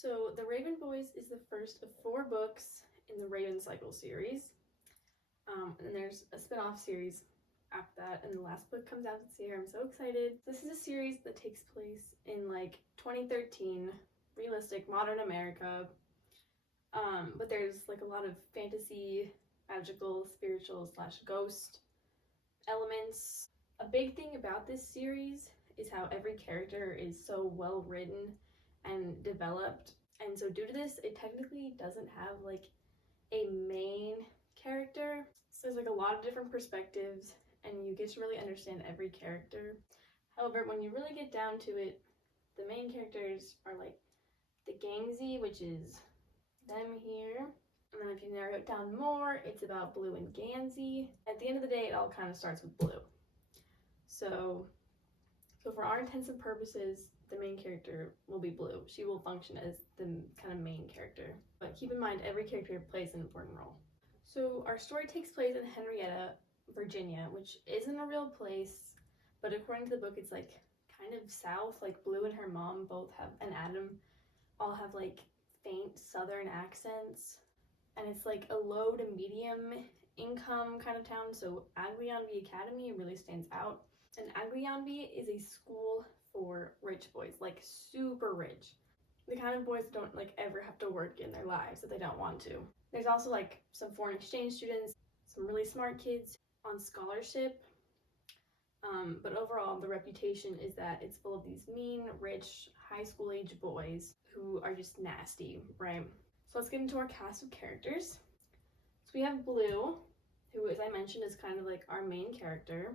So The Raven Boys is the first of 4 books in the Raven Cycle series. And then there's a spin-off series after that, and the last book comes out this year. I'm so excited. This is a series that takes place in like 2013, realistic modern America. But there's like a lot of fantasy, magical, spiritual / ghost elements. A big thing about this series is how every character is so well written and developed, and so due to this, it technically doesn't have like a main character. So there's like a lot of different perspectives, and you get to really understand every character. However, when you really get down to it, the main characters are like the Gangsey, which is them here. And then if you narrow it down more, it's about Blue and Gansey. At the end of the day, it all kind of starts with Blue. So for our intents and purposes, the main character will be Blue. She will function as the kind of main character. But keep in mind, every character plays an important role. So our story takes place in Henrietta, Virginia, which isn't a real place, but according to the book, it's like kind of south. Like Blue and her mom both have, and Adam all have like faint southern accents. And it's like a low to medium income kind of town. So Aglianby Academy really stands out. And Aglianby is a school for rich boys, like super rich. The kind of boys that don't like ever have to work in their lives if they don't want to. There's also like some foreign exchange students, some really smart kids on scholarship. But overall, the reputation is that it's full of these mean, rich, high school age boys who are just nasty, right? So let's get into our cast of characters. So we have Blue, who, as I mentioned, is kind of like our main character.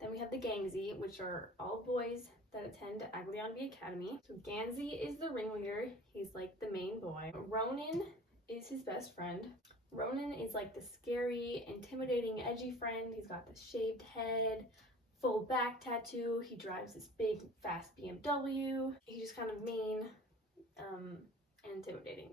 Then we have the Gangsey, which are all boys that attend Aglianby Academy. So Gansey is the ringleader. He's like the main boy. Ronan is his best friend. Ronan is like the scary, intimidating, edgy friend. He's got the shaved head, full back tattoo. He drives this big, fast BMW. He's just kind of mean and intimidating.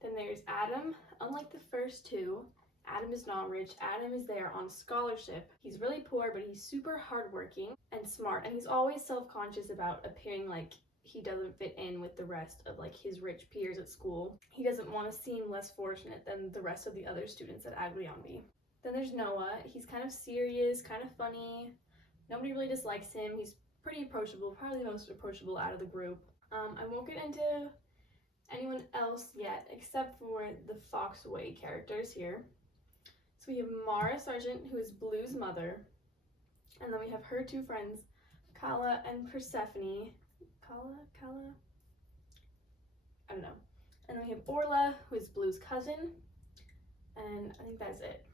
Then there's Adam. Unlike the first two, Adam is not rich. Adam is there on scholarship. He's really poor, but he's super hardworking and smart, and he's always self-conscious about appearing like he doesn't fit in with the rest of like his rich peers at school. He doesn't want to seem less fortunate than the rest of the other students at Aglianby. Then there's Noah. He's kind of serious, kind of funny. Nobody really dislikes him. He's pretty approachable, probably the most approachable out of the group. I won't get into anyone else yet, except for the Foxway characters here. So we have Mara Sargent, who is Blue's mother, and then we have her 2 friends, Kala and Persephone. Kala? I don't know. And then we have Orla, who is Blue's cousin, and I think that's it.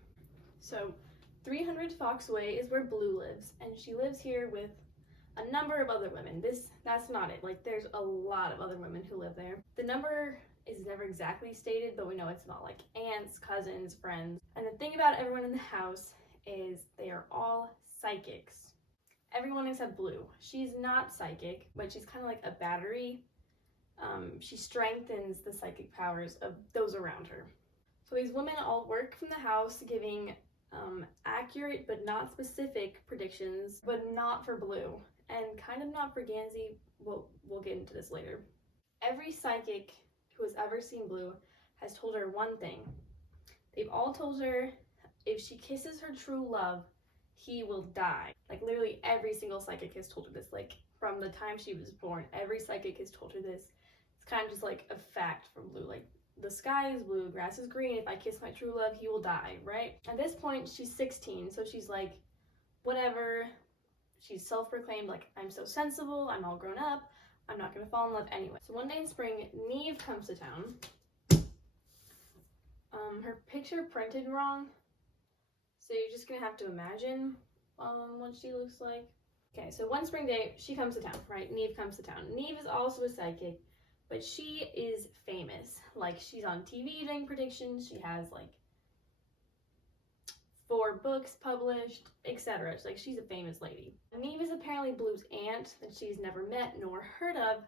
So 300 Foxway is where Blue lives, and she lives here with a number of other women. That's not it. Like, there's a lot of other women who live there. The number is never exactly stated, but we know it's about like aunts, cousins, friends. And the thing about everyone in the house is they are all psychics. Everyone except Blue. She's not psychic, but she's kind of like a battery. She strengthens the psychic powers of those around her. So these women all work from the house, giving accurate but not specific predictions, but not for Blue, and kind of not for Gansey. We'll get into this later. Every psychic who has ever seen Blue has told her one thing. They've all told her if she kisses her true love, he will die. Like, literally every single psychic has told her this. Like, from the time she was born, every psychic has told her this. It's kind of just like a fact from Blue. Like, the sky is blue, grass is green. If I kiss my true love, he will die, right? At this point, she's 16, so she's like, whatever. She's self-proclaimed, like, I'm so sensible, I'm all grown up, I'm not gonna fall in love anyway. So one day in spring, Neve comes to town. Her picture printed wrong, so you're just gonna have to imagine what she looks like. Okay, so one spring day, she comes to town, right? Neve comes to town. Neve is also a psychic, but she is famous. Like, she's on TV doing predictions. She has like 4 books published, etc. Like, she's a famous lady. Neve is apparently Blue's aunt that she's never met nor heard of,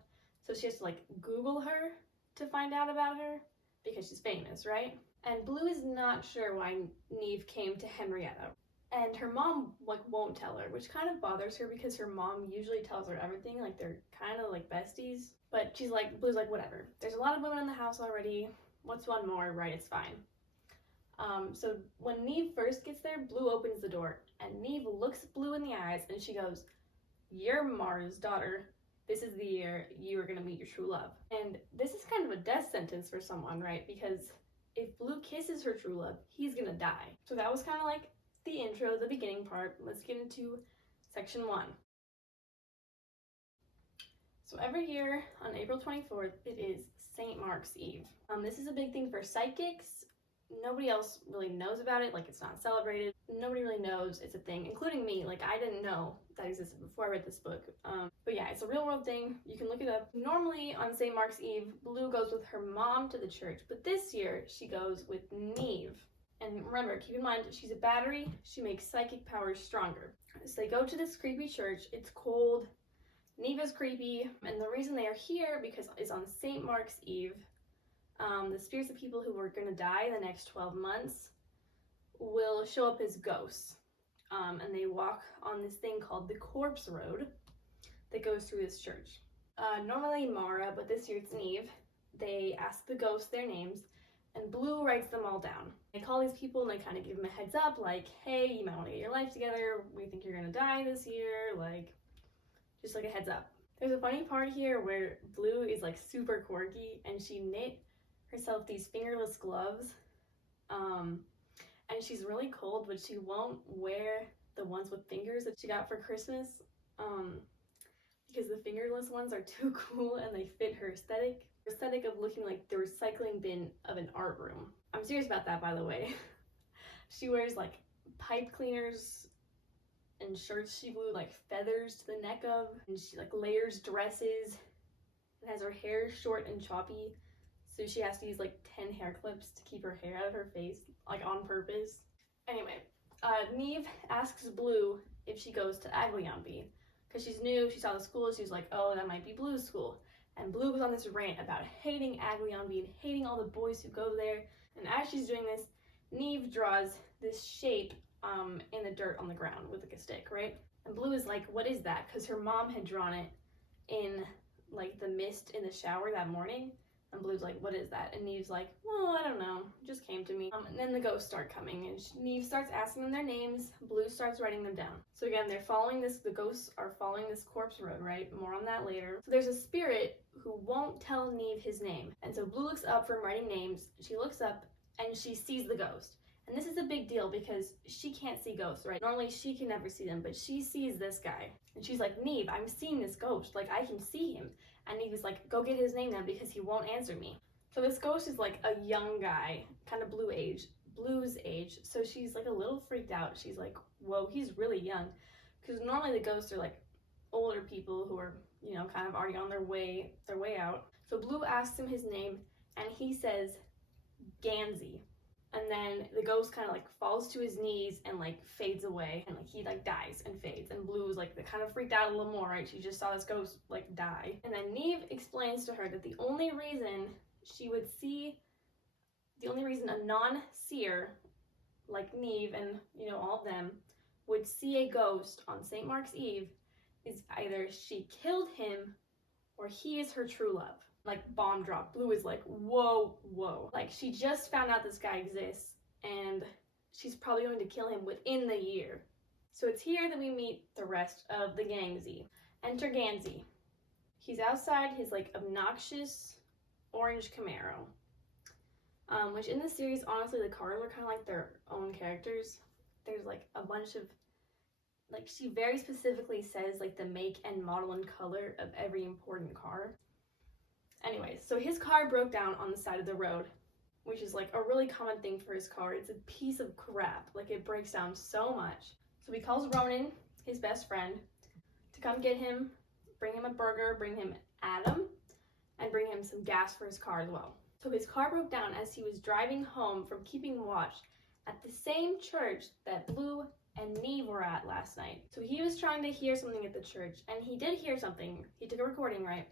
so she has to like Google her to find out about her because she's famous, right? And Blue is not sure why Neve came to Henrietta. And her mom like won't tell her, which kind of bothers her because her mom usually tells her everything, like they're kind of like besties. But she's like, Blue's like, whatever. There's a lot of women in the house already. What's one more, right? It's fine. So when Neve first gets there, Blue opens the door, and Neve looks Blue in the eyes, and she goes, "You're Mara's daughter. This is the year you are gonna meet your true love." And this is kind of a death sentence for someone, right? Because if Blue kisses her true love, he's gonna die. So that was kind of like the intro, the beginning part. Let's get into section 1. So every year on April 24th, it is St. Mark's Eve. This is a big thing for psychics. Nobody else really knows about it, like it's not celebrated. Nobody really knows it's a thing, including me. Like I didn't know that existed before I read this book. But yeah, it's a real world thing. You can look it up. Normally on St. Mark's Eve, Blue goes with her mom to the church, but this year she goes with Neve. And remember, keep in mind, she's a battery. She makes psychic powers stronger. So they go to this creepy church. It's cold. Neve is creepy. And the reason they are here because is on St. Mark's Eve. The spirits of people who are going to die in the next 12 months will show up as ghosts. And they walk on this thing called the Corpse Road that goes through this church. Normally Mara, but this year it's Neve. They ask the ghosts their names, and Blue writes them all down. They call these people and they kind of give them a heads up, like, hey, you might want to get your life together. We think you're going to die this year. Like, just like a heads up. There's a funny part here where Blue is like super quirky, and she knit herself these fingerless gloves. And she's really cold, but she won't wear the ones with fingers that she got for Christmas. Because the fingerless ones are too cool and they fit her aesthetic. Her aesthetic of looking like the recycling bin of an art room. I'm serious about that, by the way. She wears like pipe cleaners and shirts she glued like feathers to the neck of, and she like layers dresses and has her hair short and choppy, so she has to use like 10 hair clips to keep her hair out of her face, like on purpose. Anyway, Neve asks Blue if she goes to Agliambi because she's new. She saw the school. She was like, oh, that might be Blue's school. And Blue goes on this rant about hating Agliambi and hating all the boys who go there. And as she's doing this, Neve draws this shape in the dirt on the ground with like a stick, right? And Blue is like, what is that? Because her mom had drawn it in like the mist in the shower that morning. And Blue's like, what is that? And Neve's like, well, I don't know. It just came to me. And then the ghosts start coming, and Neve starts asking them their names. Blue starts writing them down. So again, they're following this, the ghosts are following this corpse road, right? More on that later. So there's a spirit who won't tell Neve his name. And so Blue looks up from writing names. She looks up and she sees the ghost. And this is a big deal because she can't see ghosts, right? Normally she can never see them, but she sees this guy. And she's like, Neve, I'm seeing this ghost. Like, I can see him. And Neve is like, go get his name then because he won't answer me. So this ghost is like a young guy, kind of Blue's age. So she's like a little freaked out. She's like, whoa, he's really young. Because normally the ghosts are like older people who are, you know, kind of already on their way out. So Blue asks him his name and he says, Gansey. And then the ghost kind of like falls to his knees and like fades away, and like he like dies and fades. And Blue is like kind of freaked out a little more, right? She just saw this ghost like die. And then Neve explains to her that the only reason a non-seer like Neve and, you know, all of them would see a ghost on St. Mark's Eve is either she killed him or he is her true love. Like bomb drop. Blue is like, whoa. Like she just found out this guy exists and she's probably going to kill him within the year. So it's here that we meet the rest of the Gansey. Enter Gansey. He's outside his like obnoxious orange Camaro. Which in this series, honestly, the cars are kind of like their own characters. There's like a bunch of, like she very specifically says like the make and model and color of every important car. Anyways, so his car broke down on the side of the road, which is like a really common thing for his car. It's a piece of crap. Like it breaks down so much. So he calls Ronan, his best friend, to come get him, bring him a burger, bring him Adam, and bring him some gas for his car as well. So his car broke down as he was driving home from keeping watch at the same church that Blue and Neve were at last night. So he was trying to hear something at the church, and he did hear something. He took a recording, right?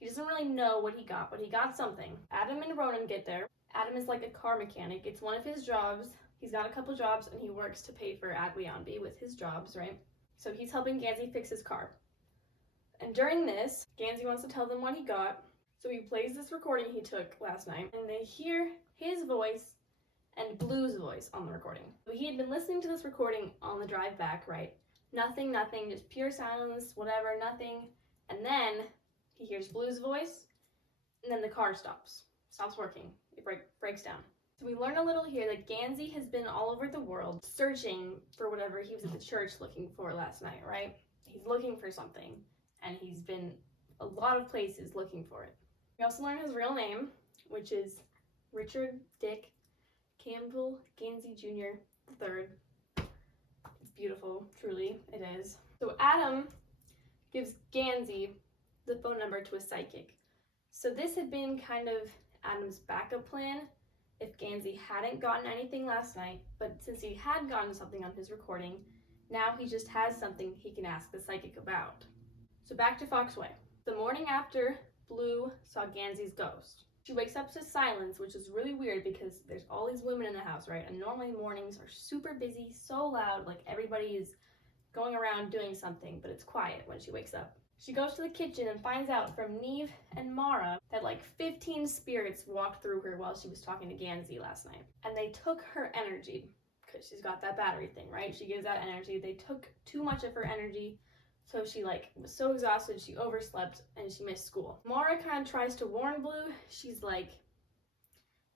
He doesn't really know what he got, but he got something. Adam and Ronan get there. Adam is like a car mechanic. It's one of his jobs. He's got a couple jobs and he works to pay for Adwianbi with his jobs, right? So he's helping Gansey fix his car. And during this, Gansey wants to tell them what he got. So he plays this recording he took last night, and they hear his voice and Blue's voice on the recording. So he had been listening to this recording on the drive back, right? Nothing, just pure silence, whatever, nothing. And then he hears Blue's voice, and then the car stops working. It breaks down. So we learn a little here that Gansey has been all over the world searching for whatever he was at the church looking for last night, right? He's looking for something, and he's been a lot of places looking for it. We also learn his real name, which is Richard Dick Campbell Gansey Jr. III. It's beautiful, truly, it is. So Adam gives Gansey the phone number to a psychic. So this had been kind of Adam's backup plan if Gansey hadn't gotten anything last night, but since he had gotten something on his recording, now he just has something he can ask the psychic about. So back to Foxway. The morning after Blue saw Gansey's ghost, she wakes up to silence, which is really weird because there's all these women in the house, right? And normally mornings are super busy, so loud, like everybody is going around doing something, but it's quiet when she wakes up. She goes to the kitchen and finds out from Neve and Mara that like 15 spirits walked through her while she was talking to Gansey last night. And they took her energy, because she's got that battery thing, right? She gives out energy. They took too much of her energy, so she like was so exhausted she overslept and she missed school. Mara kind of tries to warn Blue. She's like,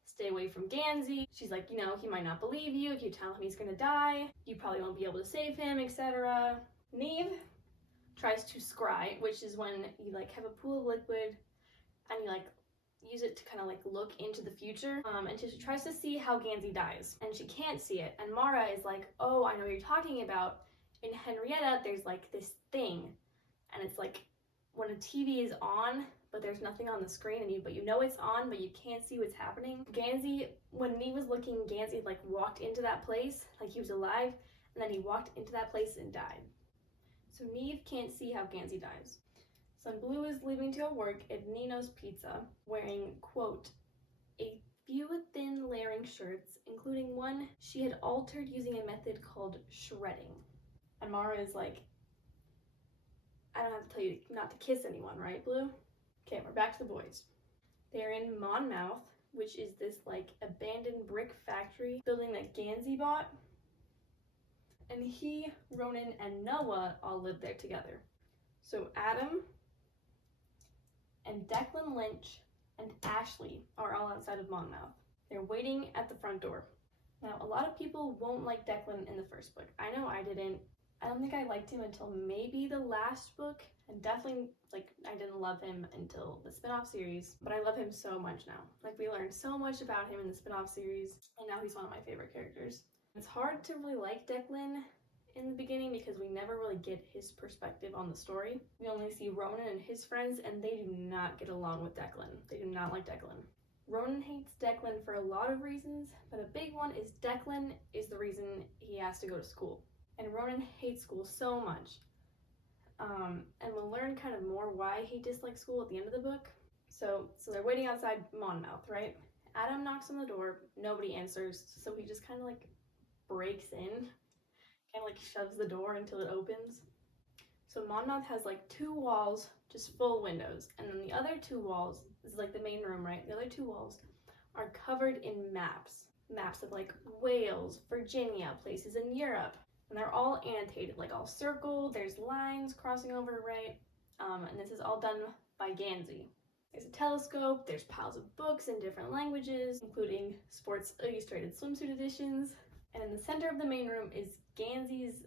stay away from Gansey. She's like, you know, he might not believe you if you tell him he's gonna die. You probably won't be able to save him, etc. Neve tries to scry, which is when you like have a pool of liquid and you like use it to kind of like look into the future. And she tries to see how Gansey dies, and she can't see it. And Mara is like, oh, I know what you're talking about. In Henrietta, there's like this thing, and it's like when a TV is on, but there's nothing on the screen, but you know it's on, but you can't see what's happening. Gansey, when Neve was looking, Gansey like walked into that place, like he was alive, and then he walked into that place and died. So Neve can't see how Gansey dies. So Blue is leaving to go work at Nino's Pizza, wearing, quote, a few thin layering shirts, including one she had altered using a method called shredding. And Mara is like, I don't have to tell you not to kiss anyone, right, Blue? Okay, we're back to the boys. They're in Monmouth, which is this like abandoned brick factory building that Gansey bought. And he, Ronan, and Noah all live there together. So Adam and Declan Lynch and Ashley are all outside of Monmouth. They're waiting at the front door. Now, a lot of people won't like Declan in the first book. I know I didn't. I don't think I liked him until maybe the last book, and definitely, like, I didn't love him until the spin-off series, but I love him so much now. Like, we learned so much about him in the spin-off series, and now he's one of my favorite characters. It's hard to really like Declan in the beginning because we never really get his perspective on the story. We only see Ronan and his friends, and they do not get along with Declan. They do not like Declan. Ronan hates Declan for a lot of reasons, but a big one is Declan is the reason he has to go to school. And Ronan hates school so much. And we'll learn kind of more why he dislikes school at the end of the book. So they're waiting outside Monmouth, right? Adam knocks on the door, nobody answers, so he just kind of like breaks in, kind of like shoves the door until it opens. So Monmouth has like 2 walls, just full windows, and then the other 2 walls, this is like the main room, right? The other 2 walls are covered in maps of like Wales, Virginia, places in Europe. And they're all annotated, like all circled, there's lines crossing over, right? And this is all done by Gansey. There's a telescope, there's piles of books in different languages, including Sports Illustrated swimsuit editions. And in the center of the main room is Gansey's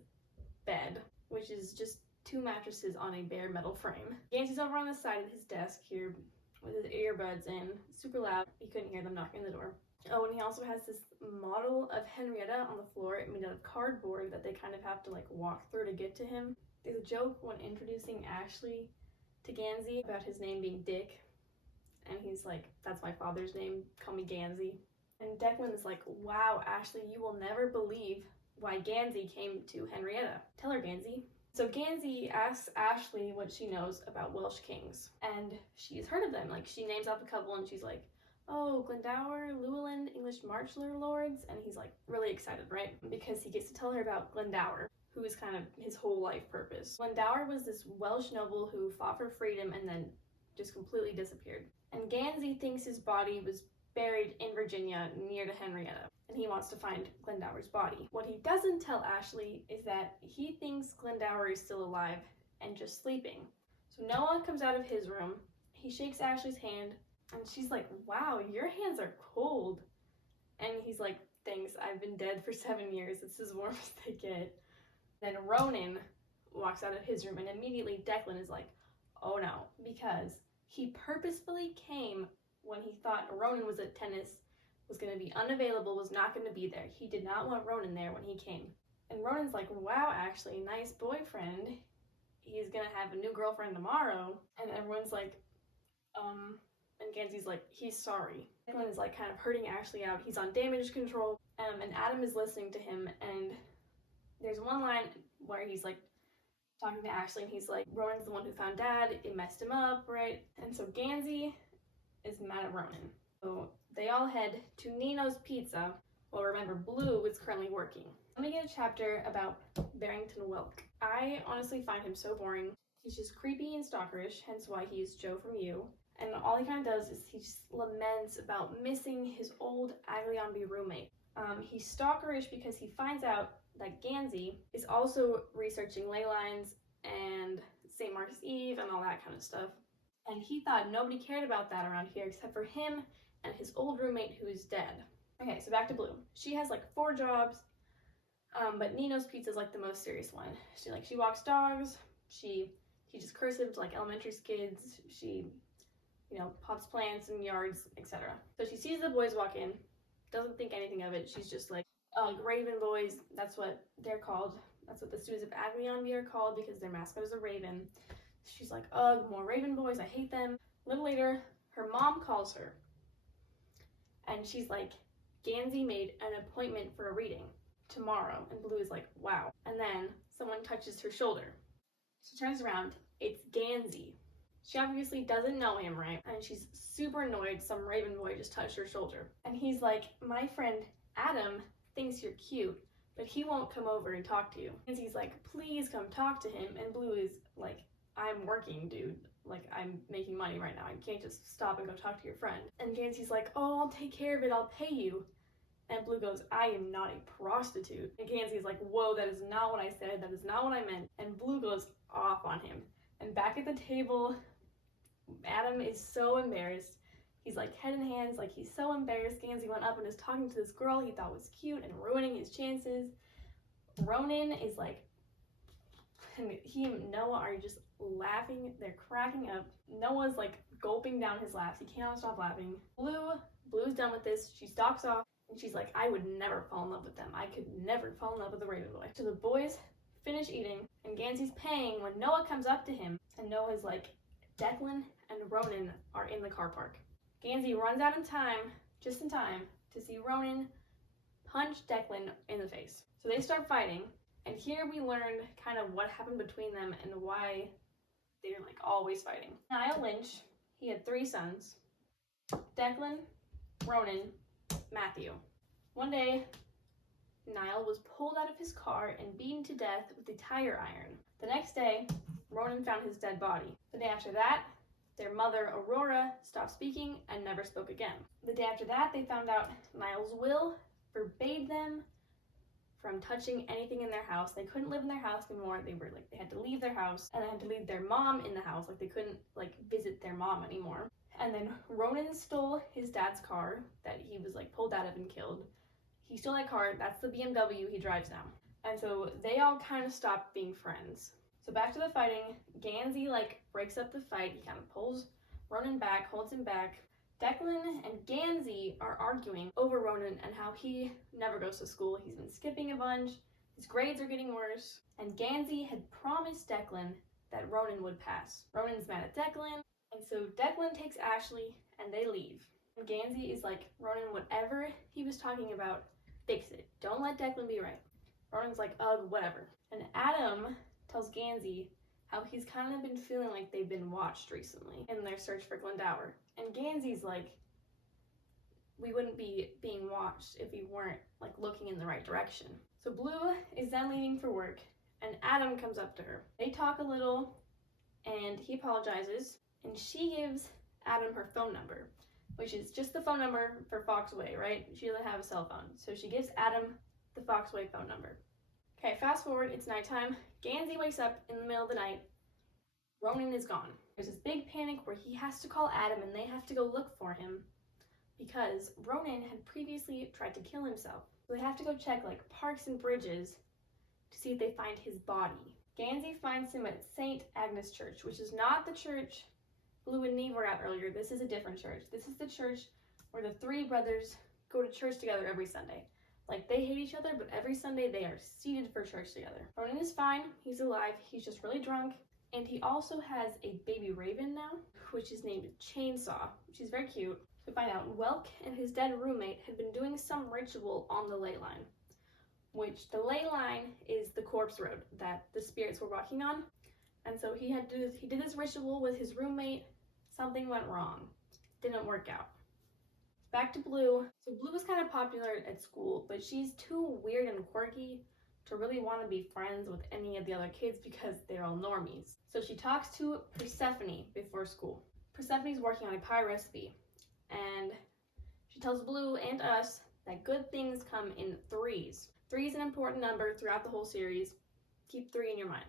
bed, which is just 2 mattresses on a bare metal frame. Gansey's over on the side of his desk here with his earbuds in, super loud. He couldn't hear them knocking on the door. Oh, and he also has this model of Henrietta on the floor made out of cardboard that they kind of have to like walk through to get to him. There's a joke when introducing Ashley to Gansey about his name being Dick, and he's like, that's my father's name, call me Gansey. And Declan is like, wow, Ashley, you will never believe why Gansey came to Henrietta. Tell her, Gansey. So Gansey asks Ashley what she knows about Welsh kings, and she's heard of them. Like, she names off a couple and she's like, oh, Glendower, Llewellyn, English Marcher Lords, and he's like really excited, right? Because he gets to tell her about Glendower, who is kind of his whole life purpose. Glendower was this Welsh noble who fought for freedom and then just completely disappeared. And Gansey thinks his body was buried in Virginia near to Henrietta, and he wants to find Glendower's body. What he doesn't tell Ashley is that he thinks Glendower is still alive and just sleeping. So Noah comes out of his room, he shakes Ashley's hand, and she's like, wow, your hands are cold. And he's like, thanks, I've been dead for 7 years, it's as warm as they get. Then Ronan walks out of his room, and immediately Declan is like, oh no, because he purposefully came when he thought Ronan was at tennis, was going to be unavailable, was not going to be there. He did not want Ronan there when he came. And Ronan's like, wow, Ashley, nice boyfriend. He's going to have a new girlfriend tomorrow. And everyone's like, and Gansey's like, he's sorry. Declan is like kind of hurting Ashley out. He's on damage control. And Adam is listening to him, and there's one line where he's like talking to Ashley, and he's like, Ronan's the one who found Dad, it messed him up, right? And so Gansey is mad at Ronan. So they all head to Nino's Pizza. Well, remember, Blue is currently working. Let me get a chapter about Barrington Welk. I honestly find him so boring. He's just creepy and stalkerish, hence why he's Joe from You. And all he kind of does is he just laments about missing his old Aglionby roommate. He's stalkerish because he finds out that Gansey is also researching ley lines and St. Mark's Eve and all that kind of stuff. And he thought nobody cared about that around here except for him and his old roommate who is dead. Okay, so back to Blue. She has like 4 jobs, but Nino's Pizza is like the most serious one. She walks dogs, she teaches cursive to like elementary kids, she, pots plants in yards, etc. So she sees the boys walk in, doesn't think anything of it. She's just like, Raven boys, that's what they're called. That's what the students of Aglionby are called because their mascot is a raven. She's like, ugh, more Raven boys, I hate them. A little later, her mom calls her. And she's like, Gansey made an appointment for a reading tomorrow. And Blue is like, wow. And then someone touches her shoulder. She turns around, it's Gansey. She obviously doesn't know him, right? And she's super annoyed some Raven boy just touched her shoulder. And he's like, my friend Adam thinks you're cute, but he won't come over and talk to you. Gansey's like, please come talk to him. And Blue is like, I'm working, dude. Like, I'm making money right now. I can't just stop and go talk to your friend. And Gansey's like, oh, I'll take care of it. I'll pay you. And Blue goes, I am not a prostitute. And Gansey's like, whoa, that is not what I said. That is not what I meant. And Blue goes off on him. And back at the table, Adam is so embarrassed. He's like head in hands, like he's so embarrassed. Gansey went up and is talking to this girl he thought was cute and ruining his chances. Ronan is like, and he and Noah are just laughing. They're cracking up. Noah's like gulping down his laughs. He cannot stop laughing. Blue's done with this. She stalks off and she's like, I would never fall in love with them. I could never fall in love with a Raven boy. So the boys finish eating and Gansey's paying when Noah comes up to him, and Noah's like, Declan and Ronan are in the car park. Gansey runs out in time, just in time, to see Ronan punch Declan in the face. So they start fighting, and here we learn kind of what happened between them and why they're like always fighting. Niall Lynch, he had 3 sons, Declan, Ronan, Matthew. One day, Niall was pulled out of his car and beaten to death with a tire iron. The next day, Ronan found his dead body. The day after that, their mother, Aurora, stopped speaking and never spoke again. The day after that, they found out Niall's will forbade them from touching anything in their house. They couldn't live in their house anymore. They had to leave their house, and they had to leave their mom in the house. Like, they couldn't visit their mom anymore. And then Ronan stole his dad's car that he was pulled out of and killed. He stole that car. That's the BMW he drives now. And so they all kind of stopped being friends. So back to the fighting. Gansey breaks up the fight. He kind of pulls Ronan back, holds him back. Declan and Gansey are arguing over Ronan and how he never goes to school. He's been skipping a bunch. His grades are getting worse. And Gansey had promised Declan that Ronan would pass. Ronan's mad at Declan. And so Declan takes Ashley and they leave. And Gansey is like, Ronan, whatever he was talking about, fix it. Don't let Declan be right. Ronan's like, ugh, whatever. And Adam tells Gansey how he's kind of been feeling like they've been watched recently in their search for Glendower. And Gansey's like, we wouldn't be being watched if we weren't like looking in the right direction. So Blue is then leaving for work, and Adam comes up to her. They talk a little, and he apologizes, and she gives Adam her phone number, which is just the phone number for Foxway, right? She doesn't have a cell phone, so she gives Adam the Foxway phone number. Okay, fast forward, it's nighttime. Gansey wakes up in the middle of the night. Ronan is gone. There's this big panic where he has to call Adam, and they have to go look for him because Ronan had previously tried to kill himself. So they have to go check like parks and bridges to see if they find his body. Gansey finds him at St. Agnes Church, which is not the church Blue and Neve were at earlier. This is a different church. This is the church where the three brothers go to church together every Sunday. Like, they hate each other, but every Sunday they are seated for church together. Ronan is fine. He's alive. He's just really drunk. And he also has a baby raven now, which is named Chainsaw, which is very cute. We find out Welk and his dead roommate had been doing some ritual on the ley line, which the ley line is the corpse road that the spirits were walking on. And so he did this ritual with his roommate. Something went wrong. Didn't work out. Back to Blue. So Blue was kind of popular at school, but she's too weird and quirky to really want to be friends with any of the other kids because they're all normies. So she talks to Persephone before school. Persephone's working on a pie recipe, and she tells Blue and us that good things come in threes. 3 is an important number throughout the whole series. Keep 3 in your mind.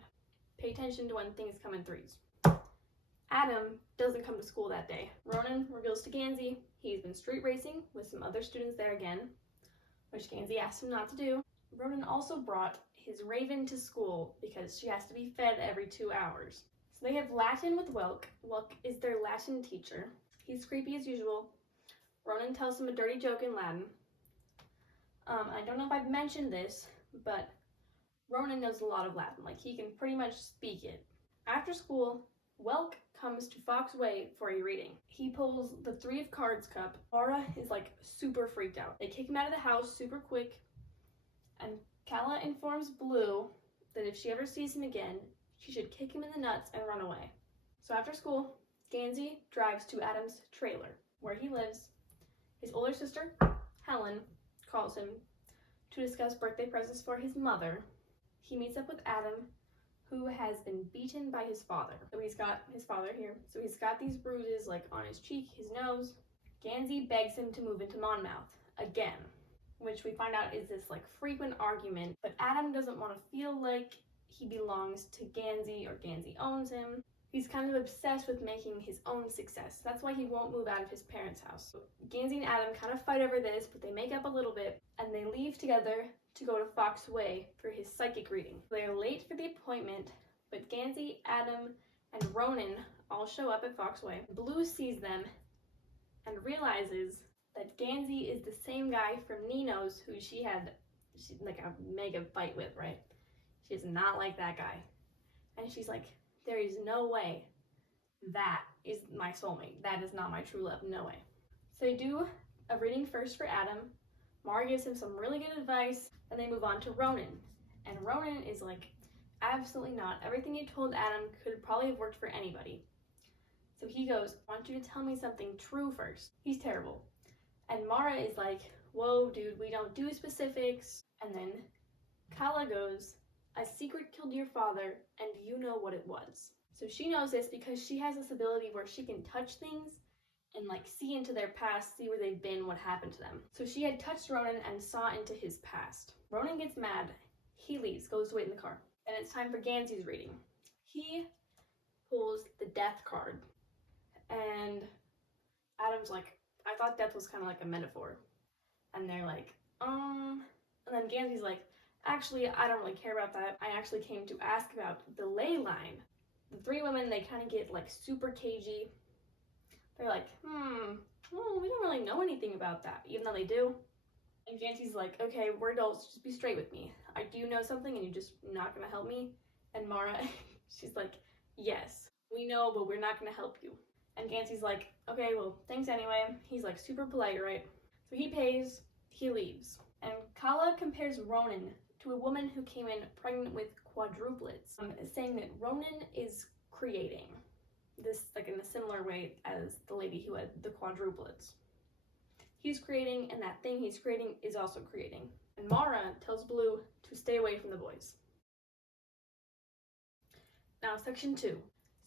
Pay attention to when things come in threes. Adam doesn't come to school that day. Ronan reveals to Gansey he's been street racing with some other students there again, which Gansey asked him not to do. Ronan also brought his raven to school because she has to be fed every 2 hours. So they have Latin with Welk. Welk is their Latin teacher. He's creepy as usual. Ronan tells him a dirty joke in Latin. I don't know if I've mentioned this, but Ronan knows a lot of Latin. Like, he can pretty much speak it. After school, Welk comes to Foxway for a reading. He pulls the 3 of Cards cup. Mara is like super freaked out. They kick him out of the house super quick, and Kala informs Blue that if she ever sees him again, she should kick him in the nuts and run away. So after school, Gansey drives to Adam's trailer, where he lives. His older sister, Helen, calls him to discuss birthday presents for his mother. He meets up with Adam, who has been beaten by his father. So he's got his father here. So he's got these bruises like on his cheek, his nose. Gansey begs him to move into Monmouth again, which we find out is this like frequent argument, but Adam doesn't want to feel like he belongs to Gansey or Gansey owns him. He's kind of obsessed with making his own success. That's why he won't move out of his parents' house. So Gansey and Adam kind of fight over this, but they make up a little bit, and they leave together to go to Foxway for his psychic reading. They're late for the appointment, but Gansey, Adam, and Ronan all show up at Foxway. Blue sees them and realizes that Gansey is the same guy from Nino's who she had like a mega fight with, right? She does not like that guy. And she's like, there is no way that is my soulmate. That is not my true love. No way. So they do a reading first for Adam. Mara gives him some really good advice, and they move on to Ronan. And Ronan is like, absolutely not. Everything you told Adam could probably have worked for anybody. So he goes, I want you to tell me something true first. He's terrible. And Mara is like, whoa, dude, we don't do specifics. And then Kala goes, a secret killed your father, and you know what it was. So she knows this because she has this ability where she can touch things and like see into their past, see where they've been, what happened to them. So she had touched Ronan and saw into his past. Ronan gets mad. He leaves, goes to wait in the car. And it's time for Gansey's reading. He pulls the death card. And Adam's like, I thought death was kind of like a metaphor. And they're like, And then Gansey's like, actually, I don't really care about that. I actually came to ask about the ley line. The 3 women, they kind of get like super cagey. They're like, well, we don't really know anything about that, even though they do. And Gansey's like, okay, we're adults, just be straight with me. I do know something and you're just not gonna help me. And Mara, she's like, yes, we know, but we're not gonna help you. And Gansey's like, okay, well, thanks anyway. He's like super polite, right? So he pays, he leaves. And Kala compares Ronan to a woman who came in pregnant with quadruplets, saying that Ronan is creating this like in a similar way as the lady who had the quadruplets. he's creating, and that thing he's creating is also creating. And Mara tells Blue to stay away from the boys. Now, section 2.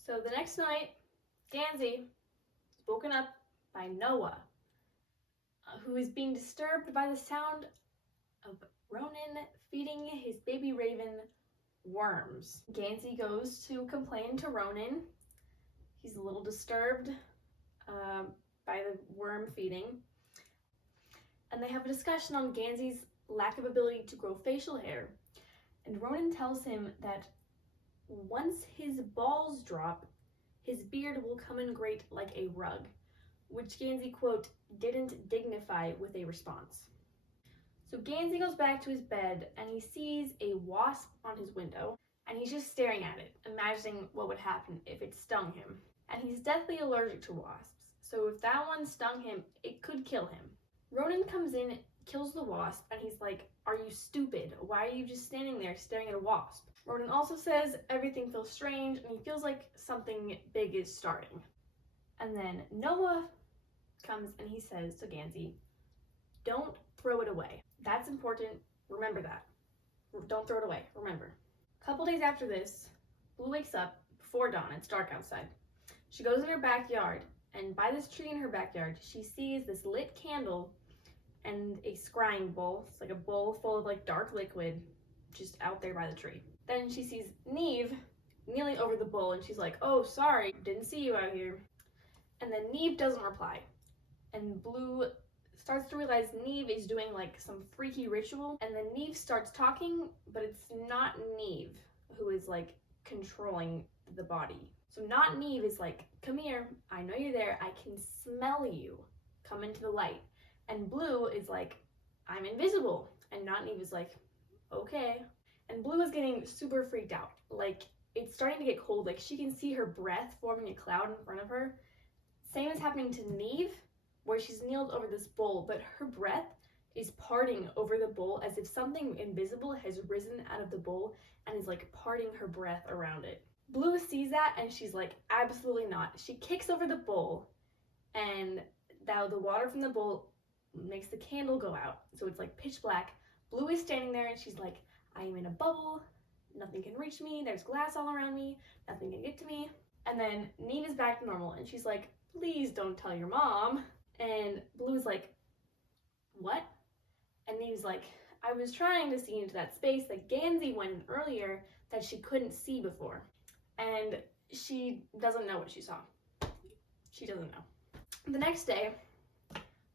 So the next night, Gansey is woken up by Noah, who is being disturbed by the sound of Ronan feeding his baby raven worms. Gansey goes to complain to Ronan. He's a little disturbed by the worm feeding. And they have a discussion on Gansey's lack of ability to grow facial hair. And Ronan tells him that once his balls drop, his beard will come in great like a rug, which Gansey, quote, didn't dignify with a response. So Gansey goes back to his bed and he sees a wasp on his window and he's just staring at it, imagining what would happen if it stung him. And he's deathly allergic to wasps, so if that one stung him, it could kill him. Ronan comes in, kills the wasp, and he's like, "Are you stupid? Why are you just standing there staring at a wasp?" Ronan also says everything feels strange and he feels like something big is starting. And then Noah comes and he says to Gansey, "Don't throw it away. That's important. Remember that. Don't throw it away. Remember." A couple days after this, Blue wakes up before dawn. It's dark outside. She goes in her backyard, and by this tree in her backyard, she sees this lit candle and a scrying bowl. It's like a bowl full of like dark liquid just out there by the tree. Then she sees Neve kneeling over the bowl, and she's like, "Oh, sorry, didn't see you out here." And then Neve doesn't reply. And Blue starts to realize Neve is doing like some freaky ritual. And then Neve starts talking, but it's not Neve who is like controlling the body. So not Neve is like, "Come here, I know you're there, I can smell you, come into the light." And Blue is like, "I'm invisible." And not Neve is like, "Okay." And Blue is getting super freaked out. Like, it's starting to get cold. Like, she can see her breath forming a cloud in front of her. Same is happening to Neve, where she's kneeled over this bowl, but her breath is parting over the bowl as if something invisible has risen out of the bowl and is like parting her breath around it. Blue sees that and she's like, "Absolutely not." She kicks over the bowl, and now the water from the bowl makes the candle go out. So it's like pitch black. Blue is standing there and she's like, "I am in a bubble. Nothing can reach me. There's glass all around me. Nothing can get to me." And then Neve is back to normal and she's like, "Please don't tell your mom." And Blue is like, "What?" And Neve's like, "I was trying to see into that space that Gansey went in earlier that she couldn't see before." And she doesn't know what she saw. She doesn't know. The next day,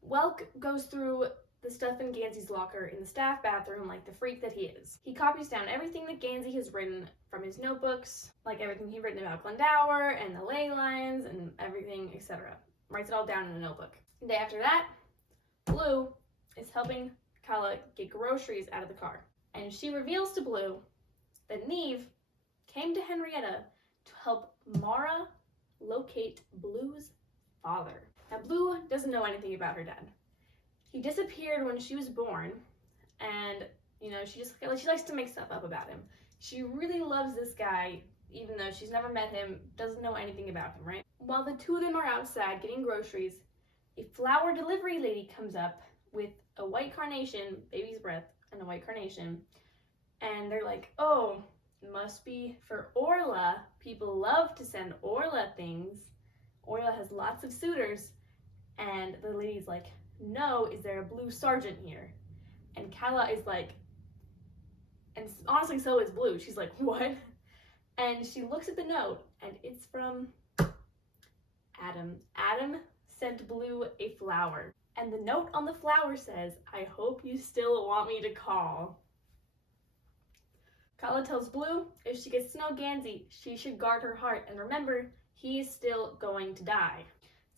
Welk goes through the stuff in Gansey's locker in the staff bathroom like the freak that he is. He copies down everything that Gansey has written from his notebooks, like everything he'd written about Glendower and the ley lines and everything, etc. Writes it all down in a notebook. The day after that, Blue is helping Kala get groceries out of the car. And she reveals to Blue that Neve came to Henrietta to help Mara locate Blue's father. Now, Blue doesn't know anything about her dad. He disappeared when she was born, and, you know, she likes to make stuff up about him. She really loves this guy, even though she's never met him, doesn't know anything about him, right? While the two of them are outside getting groceries, a flower delivery lady comes up with a white carnation, baby's breath, and a white carnation, and they're like, "Oh, must be for Orla. People love to send Orla things. Orla has lots of suitors." And the lady's like, "No, is there a blue sergeant here?" And Kala is like, and honestly so is Blue. She's like, "What?" And she looks at the note, and it's from Adam. Adam sent Blue a flower. And the note on the flower says, "I hope you still want me to call." Kala tells Blue if she gets to know Gansey, she should guard her heart, and remember, he is still going to die.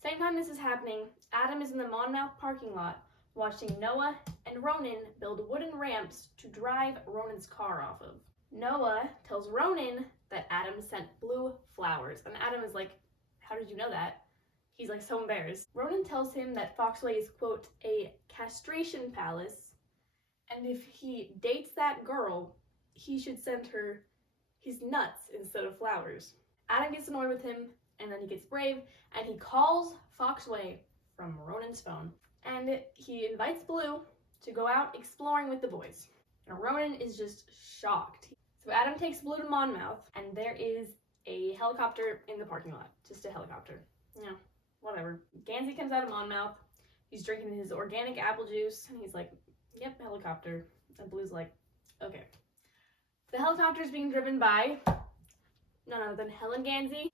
Same time this is happening, Adam is in the Monmouth parking lot watching Noah and Ronan build wooden ramps to drive Ronan's car off of. Noah tells Ronan that Adam sent Blue flowers, and Adam is like, "How did you know that?" He's like so embarrassed. Ronan tells him that Foxway is, quote, a castration palace, and if he dates that girl, he should send her his nuts instead of flowers. Adam gets annoyed with him, and then he gets brave, and he calls Foxway from Ronan's phone. And he invites Blue to go out exploring with the boys. And Ronan is just shocked. So Adam takes Blue to Monmouth, and there is a helicopter in the parking lot. Just a helicopter. Yeah, whatever. Gansey comes out of Monmouth. He's drinking his organic apple juice, and he's like, yep, helicopter. And Blue's like, okay. The helicopter is being driven by none other than Helen Gansey,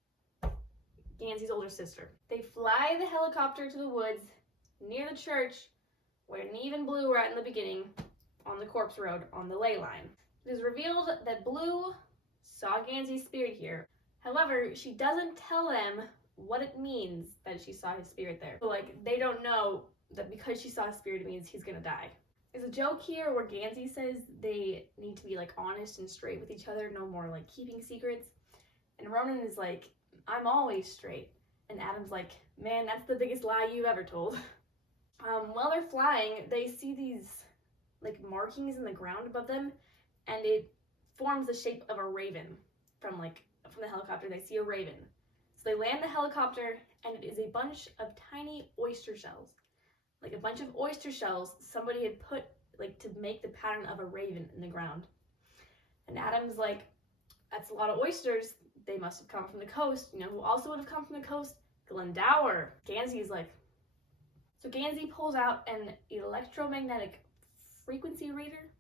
Gansey's older sister. They fly the helicopter to the woods near the church where Neve and Blue were at in the beginning, on the corpse road on the ley line. It is revealed that Blue saw Gansey's spirit here. However, she doesn't tell them what it means that she saw his spirit there. So, like, they don't know that because she saw his spirit, it means he's gonna die. There's a joke here where Gansey says they need to be, like, honest and straight with each other, no more, like, keeping secrets. And Ronan is like, I'm always straight. And Adam's like, man, that's the biggest lie you've ever told. While they're flying, they see these, like, markings in the ground above them, and it forms the shape of a raven. From the helicopter, they see a raven. So they land the helicopter, and it is a bunch of tiny oyster shells. Like a bunch of oyster shells somebody had put, like, to make the pattern of a raven in the ground. And Adam's like, that's a lot of oysters. They must have come from the coast. You know who also would have come from the coast? Glendower. Gansey's like, so Gansey pulls out an electromagnetic frequency reader,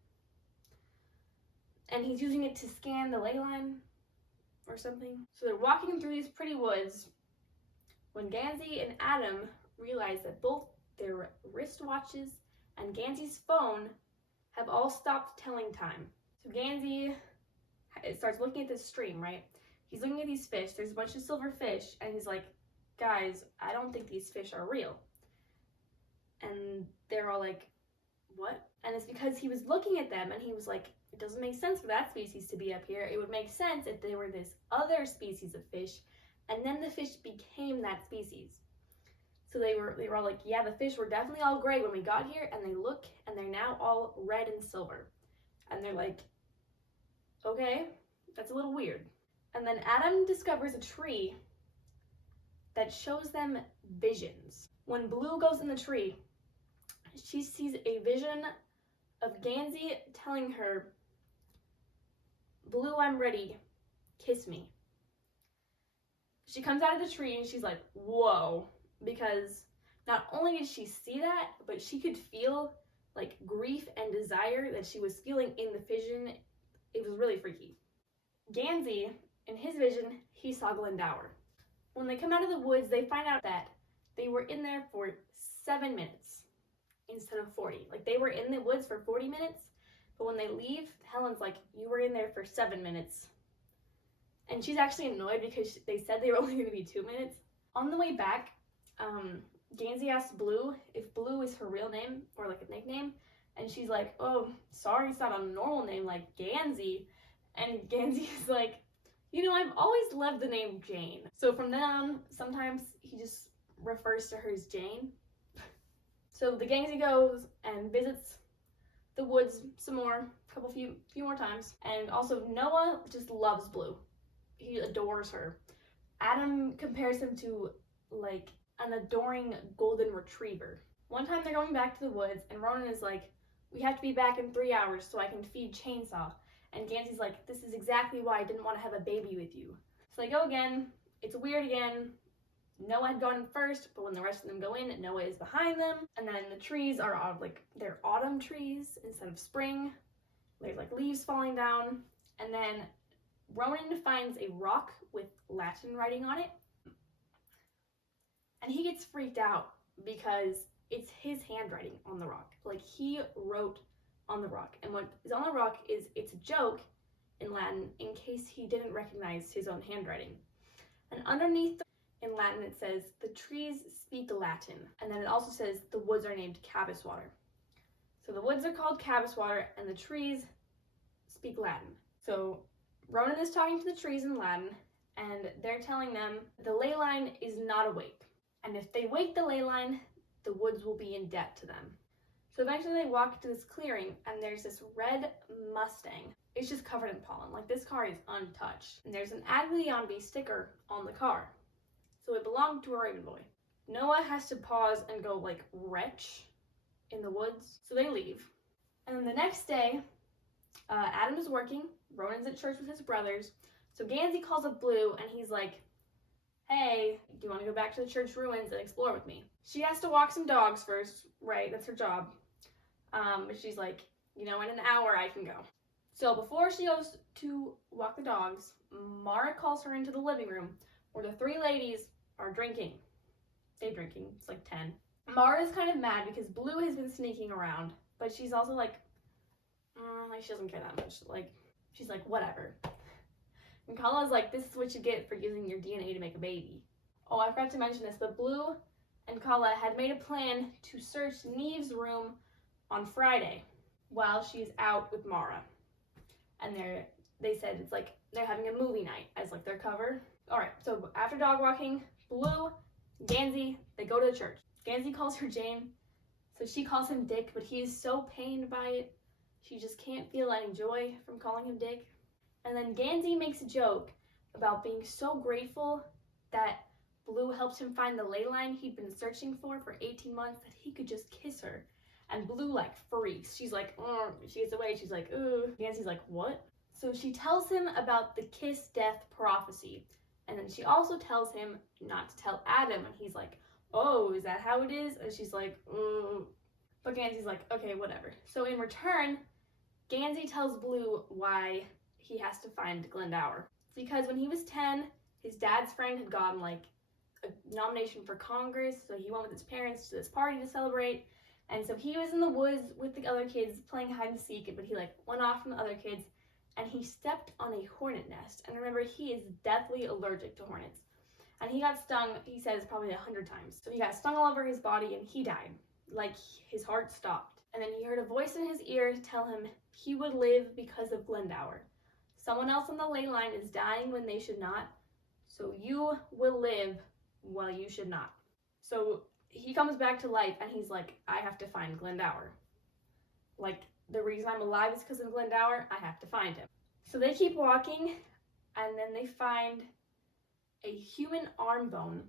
and he's using it to scan the ley line or something. So they're walking through these pretty woods when Gansey and Adam realize that both their wristwatches and Gansey's phone have all stopped telling time. So Gansey starts looking at this stream, right? He's looking at these fish. There's a bunch of silver fish, and he's like, guys, I don't think these fish are real. And they're all like, what? And it's because he was looking at them, and he was like, it doesn't make sense for that species to be up here. It would make sense if they were this other species of fish, and then the fish became that species. So they were all like, yeah, the fish were definitely all gray when we got here, and they look, and they're now all red and silver. And they're like, okay, that's a little weird. And then Adam discovers a tree that shows them visions. When Blue goes in the tree, she sees a vision of Gansey telling her, Blue, I'm ready, kiss me. She comes out of the tree and she's like, whoa, because not only did she see that, but she could feel like grief and desire that she was feeling in the vision. It was really freaky. Gansey, in his vision, he saw Glendower. When they come out of the woods, they find out that they were in there for 7 minutes instead of 40. Like, they were in the woods for 40 minutes, but when they leave, Helen's like, you were in there for 7 minutes. And she's actually annoyed because they said they were only going to be 2 minutes. On the way back, Gansey asks Blue if Blue is her real name or like a nickname. And she's like, oh, sorry, it's not a normal name like Gansey. And Gansey is like, you know, I've always loved the name Jane. So from then on, sometimes he just refers to her as Jane. So the Gansey goes and visits the woods some more, few more times. And also Noah just loves Blue. He adores her. Adam compares him to like an adoring golden retriever. One time they're going back to the woods and Ronan is like, we have to be back in 3 hours so I can feed Chainsaw. And Gansey's like, this is exactly why I didn't want to have a baby with you. So they go again. It's weird again. Noah had gone first, but when the rest of them go in, Noah is behind them. And then the trees are all like, they're autumn trees instead of spring. There's like leaves falling down. And then Ronan finds a rock with Latin writing on it. And he gets freaked out because it's his handwriting on the rock. Like, he wrote on the rock. And what is on the rock is, it's a joke in Latin in case he didn't recognize his own handwriting. And underneath in Latin it says, the trees speak Latin. And then it also says the woods are named Cabaswater. So the woods are called Cabaswater and the trees speak Latin. So Ronan is talking to the trees in Latin and they're telling them the ley line is not awake. And if they wake the ley line, the woods will be in debt to them. So eventually they walk to this clearing and there's this red Mustang. It's just covered in pollen. Like, this car is untouched. And there's an Aglion B sticker on the car. So it belonged to a Raven boy. Noah has to pause and go like retch in the woods, so they leave. And then the next day, Adam is working, Ronan's at church with his brothers, so Gansey calls up Blue and he's like, hey, do you want to go back to the church ruins and explore with me? She has to walk some dogs first, right, that's her job. But she's like, in an hour I can go. So before she goes to walk the dogs, Mara calls her into the living room where the three ladies are drinking. They're drinking, it's like 10. Mara's kind of mad because Blue has been sneaking around, but she's also like she doesn't care that much. Like, she's like, whatever. And Kala's like, this is what you get for using your DNA to make a baby. Oh, I forgot to mention this, but Blue and Kala had made a plan to search Neve's room on Friday while she's out with Mara. And they said it's like they're having a movie night as like their cover. Alright, so after dog walking, Blue, Gansey, they go to the church. Gansey calls her Jane, so she calls him Dick, but he is so pained by it, she just can't feel any joy from calling him Dick. And then Gansey makes a joke about being so grateful that Blue helped him find the ley line he'd been searching for 18 months that he could just kiss her. And Blue like freaks. She's like, she gets away. She's like, ooh. Gansey's like, what? So she tells him about the kiss death prophecy. And then she also tells him not to tell Adam. And he's like, oh, is that how it is? And she's like, ooh. But Gansey's like, okay, whatever. So in return, Gansey tells Blue why he has to find Glendower. Because when he was 10, his dad's friend had gotten like a nomination for Congress. So he went with his parents to this party to celebrate. And so he was in the woods with the other kids playing hide and seek, but he like went off from the other kids and he stepped on a hornet nest. And remember, he is deathly allergic to hornets. And he got stung, he says, probably 100 times. So he got stung all over his body and he died. Like, his heart stopped. And then he heard a voice in his ear tell him he would live because of Glendower. Someone else on the ley line is dying when they should not. So you will live while you should not. So he comes back to life and he's like, I have to find Glendower. Like, the reason I'm alive is because of Glendower. I have to find him. So they keep walking and then they find a human arm bone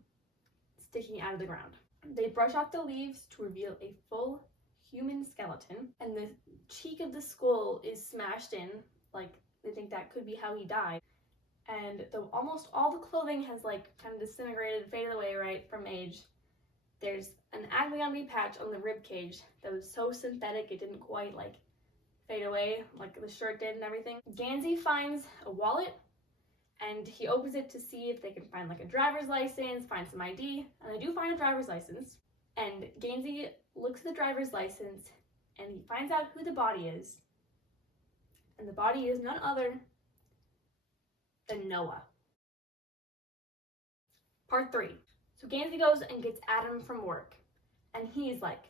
sticking out of the ground. They brush off the leaves to reveal a full human skeleton, and the cheek of the skull is smashed in, like they think that could be how he died. And though almost all the clothing has like kind of disintegrated, faded away, right, from age, there's an Agamemnon patch on the rib cage that was so synthetic it didn't quite like fade away like the shirt did and everything. Gansey finds a wallet and he opens it to see if they can find like a driver's license, find some ID, and they do find a driver's license. And Gansey looks at the driver's license and he finds out who the body is. And the body is none other than Noah. Part 3. So Gansey goes and gets Adam from work. And he's like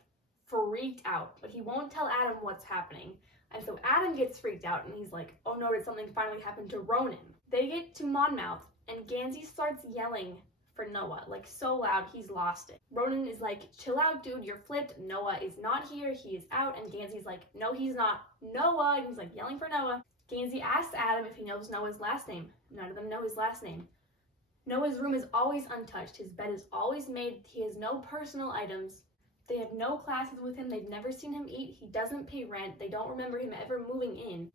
freaked out, but he won't tell Adam what's happening. And so Adam gets freaked out and he's like, oh no, did something finally happen to Ronan? They get to Monmouth and Gansey starts yelling for Noah, like so loud he's lost it. Ronan is like, chill out dude, you're flipped. Noah is not here, he is out. And Gansey's like, no he's not, Noah. And he's like yelling for Noah. Gansey asks Adam if he knows Noah's last name. None of them know his last name. Noah's room is always untouched. His bed is always made. He has no personal items. They have no classes with him. They've never seen him eat. He doesn't pay rent. They don't remember him ever moving in.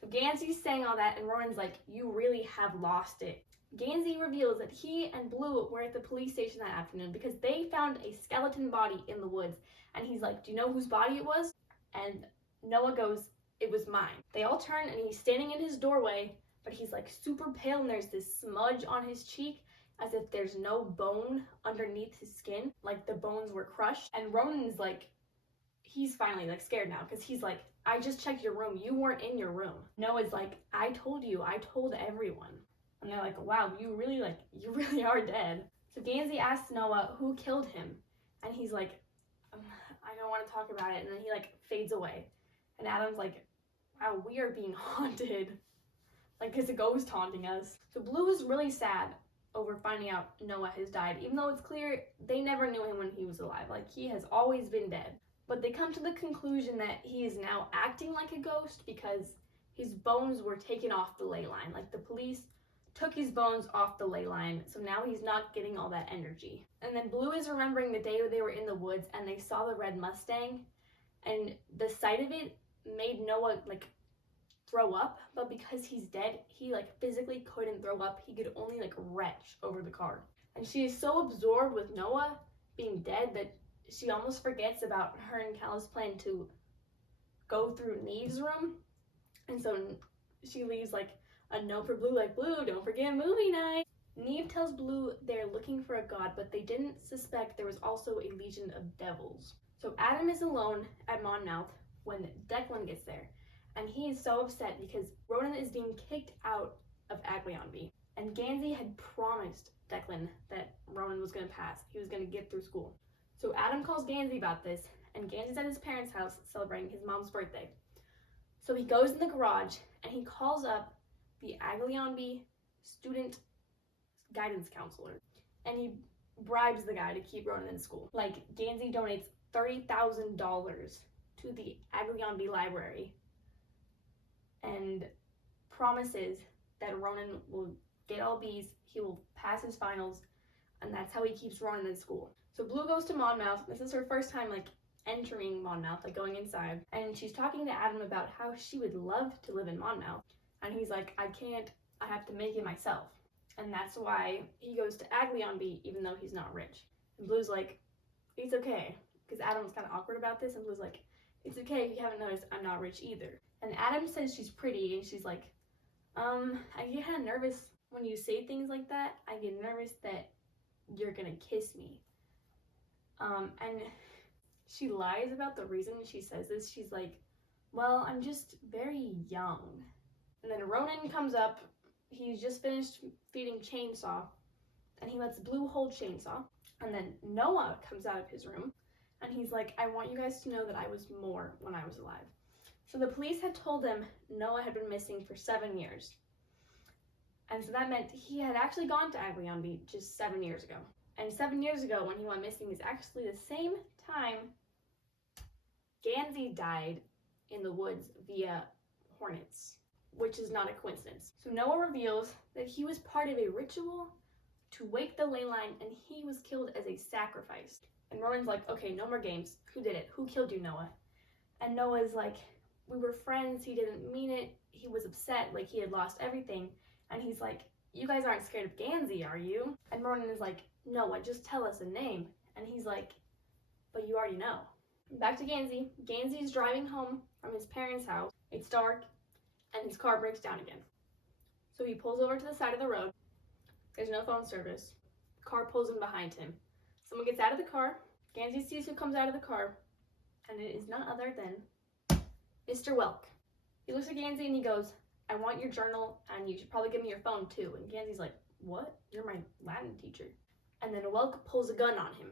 So Gansey's saying all that and Ronan's like, you really have lost it. Gansey reveals that he and Blue were at the police station that afternoon because they found a skeleton body in the woods. And he's like, do you know whose body it was? And Noah goes, it was mine. They all turn and he's standing in his doorway, but he's like super pale and there's this smudge on his cheek as if there's no bone underneath his skin, like the bones were crushed. And Ronan's like, he's finally like scared now because he's like, I just checked your room, you weren't in your room. Noah's like, I told you, I told everyone. And they're like, wow, you really are dead. So Gansey asks Noah who killed him, and he's like, I don't want to talk about it. And then he like fades away. And Adam's like, wow, we are being haunted. Like it's a ghost haunting us. So Blue is really sad over finding out Noah has died, even though it's clear they never knew him when he was alive. Like he has always been dead. But they come to the conclusion that he is now acting like a ghost because his bones were taken off the ley line. Like the police took his bones off the ley line, so now he's not getting all that energy. And then Blue is remembering the day they were in the woods and they saw the red Mustang, and the sight of it made Noah like throw up, but because he's dead, he like physically couldn't throw up. He could only like retch over the car. And she is so absorbed with Noah being dead that she almost forgets about her and Call's plan to go through Neve's room. And so she leaves like a note for Blue, like, Blue, don't forget movie night. Neve tells Blue they're looking for a god, but they didn't suspect there was also a legion of devils. So Adam is alone at Monmouth when Declan gets there, and he is so upset because Ronan is being kicked out of Aglionby. And Gansey had promised Declan that Ronan was going to pass. He was going to get through school. So Adam calls Gansey about this, and Gansey's at his parents' house celebrating his mom's birthday. So he goes in the garage, and he calls up the Aglionby student guidance counselor, and he bribes the guy to keep Ronan in school. Like, Gansey donates $30,000 to the Aglionby library and promises that Ronan will get all B's, he will pass his finals, and that's how he keeps Ronan in school. So Blue goes to Monmouth. This is her first time like entering Monmouth, like going inside, and she's talking to Adam about how she would love to live in Monmouth, and he's like, I can't, I have to make it myself. And that's why he goes to Aglionby even though he's not rich. And Blue's like, it's okay, because Adam's kind of awkward about this, and Blue's like, it's okay if you haven't noticed, I'm not rich either. And Adam says she's pretty, and she's like, I get kind of nervous when you say things like that. I get nervous that you're gonna kiss me. And she lies about the reason she says this. She's like, well, I'm just very young. And then Ronan comes up. He's just finished feeding Chainsaw, and he lets Blue hold Chainsaw. And then Noah comes out of his room, and he's like, I want you guys to know that I was more when I was alive. So the police had told them Noah had been missing for 7 years. And so that meant he had actually gone to Aglionby just 7 years ago. And 7 years ago, when he went missing, is actually the same time Gansey died in the woods via hornets, which is not a coincidence. So Noah reveals that he was part of a ritual to wake the ley line, and he was killed as a sacrifice. And Ronan's like, okay, no more games. Who did it? Who killed you, Noah? And Noah's like, we were friends. He didn't mean it. He was upset, like he had lost everything. And he's like, you guys aren't scared of Gansey, are you? And Ronan is like, Noah, just tell us a name. And he's like, but you already know. Back to Gansey. Gansey's driving home from his parents' house. It's dark, and his car breaks down again. So he pulls over to the side of the road. There's no phone service. The car pulls in behind him. Someone gets out of the car. Gansey sees who comes out of the car, and it is none other than Mr. Welk. He looks at Gansey and he goes, I want your journal, and you should probably give me your phone too. And Gansey's like, what? You're my Latin teacher. And then Welk pulls a gun on him.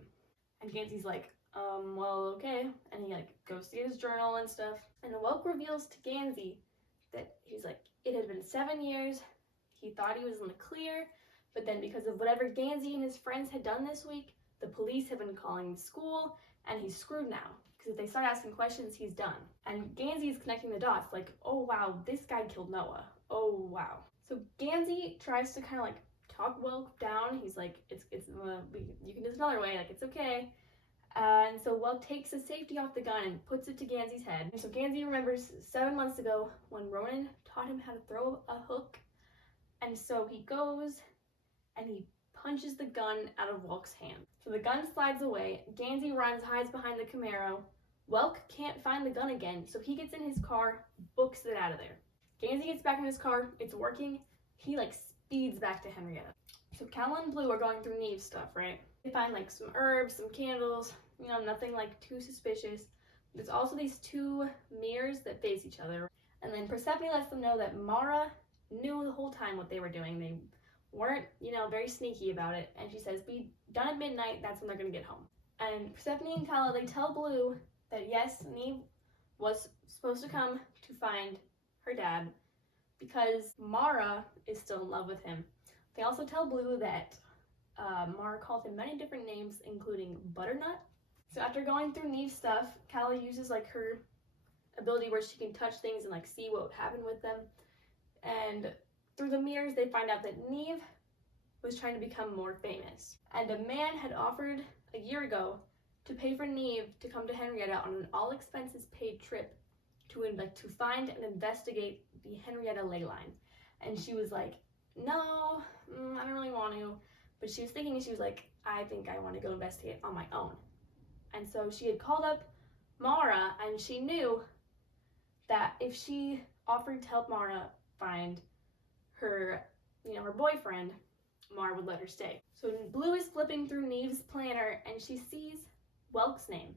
And Gansey's like, well, okay. And he like goes to get his journal and stuff. And Welk reveals to Gansey that he's like, it had been 7 years. He thought he was in the clear, but then because of whatever Gansey and his friends had done this week, the police have been calling the school, and he's screwed now. Because if they start asking questions, he's done. And Gansey's connecting the dots, like, oh wow, this guy killed Noah. Oh wow. So Gansey tries to kind of like talk Welk down. He's like, you can do this another way, like it's okay. And so Welk takes the safety off the gun and puts it to Gansey's head. And so Gansey remembers 7 months ago when Ronan taught him how to throw a hook. And so he goes and he punches the gun out of Welk's hand. So the gun slides away. Gansey runs, hides behind the Camaro. Welk can't find the gun again, so he gets in his car, books it out of there. Gansey gets back in his car. It's working. He like speeds back to Henrietta. So Cal and Blue are going through Neve's stuff, right? They find like some herbs, some candles, you know, nothing like too suspicious. There's also these 2 mirrors that face each other. And then Persephone lets them know that Mara knew the whole time what they were doing. They weren't, you know, very sneaky about it. And she says, be done at midnight, that's when they're gonna get home. And Persephone and Kala, they tell Blue that yes, Neve was supposed to come to find her dad because Mara is still in love with him. They also tell Blue that Mara called him many different names, including Butternut. So after going through Neve's stuff, Kala uses like her ability where she can touch things and like see what would happen with them. And Through the mirrors, they find out that Neve was trying to become more famous. And a man had offered a year ago to pay for Neve to come to Henrietta on an all-expenses-paid trip to find and investigate the Henrietta ley line. And she was like, no, I don't really want to. But she was thinking, she was like, I think I want to go investigate on my own. And so she had called up Mara, and she knew that if she offered to help Mara find her, her boyfriend, Mara would let her stay. So Blue is flipping through Neve's planner, and she sees Welk's name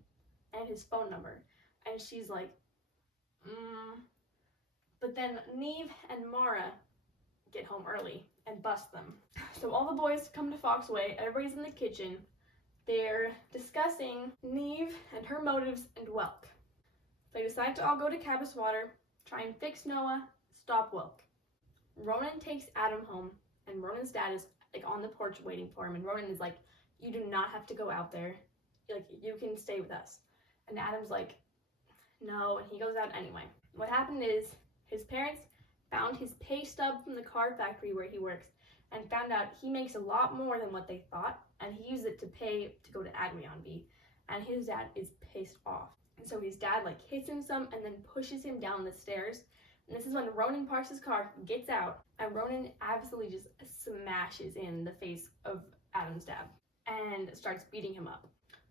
and his phone number. And she's like, But then Neve and Mara get home early and bust them. So all the boys come to Foxway, everybody's in the kitchen. They're discussing Neve and her motives and Welk. They decide to all go to Cabas Water, try and fix Noah, stop Welk. Ronan takes Adam home, and Ronan's dad is on the porch waiting for him, and Ronan is like, you do not have to go out there. You can stay with us. And Adam's like, no, and he goes out anyway. What happened is his parents found his pay stub from the car factory where he works and found out he makes a lot more than what they thought, and he used it to pay to go to Agrion, and his dad is pissed off. And so his dad hits him some and then pushes him down the stairs. And this is when Ronan parks his car, gets out, and Ronan absolutely just smashes in the face of Adam's dad and starts beating him up.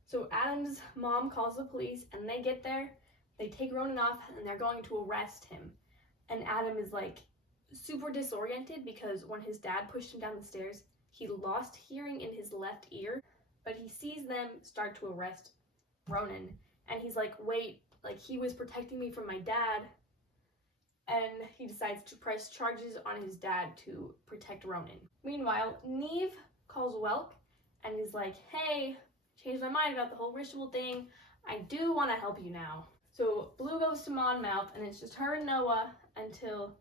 So Adam's mom calls the police, and they get there, they take Ronan off, and they're going to arrest him. And Adam is super disoriented because when his dad pushed him down the stairs, he lost hearing in his left ear, but he sees them start to arrest Ronan, and he's like, wait, he was protecting me from my dad, and he decides to press charges on his dad to protect Ronan. Meanwhile, Neve calls Welk and is like, hey, changed my mind about the whole ritual thing. I do want to help you now. So Blue goes to Monmouth, and it's just her and Noah until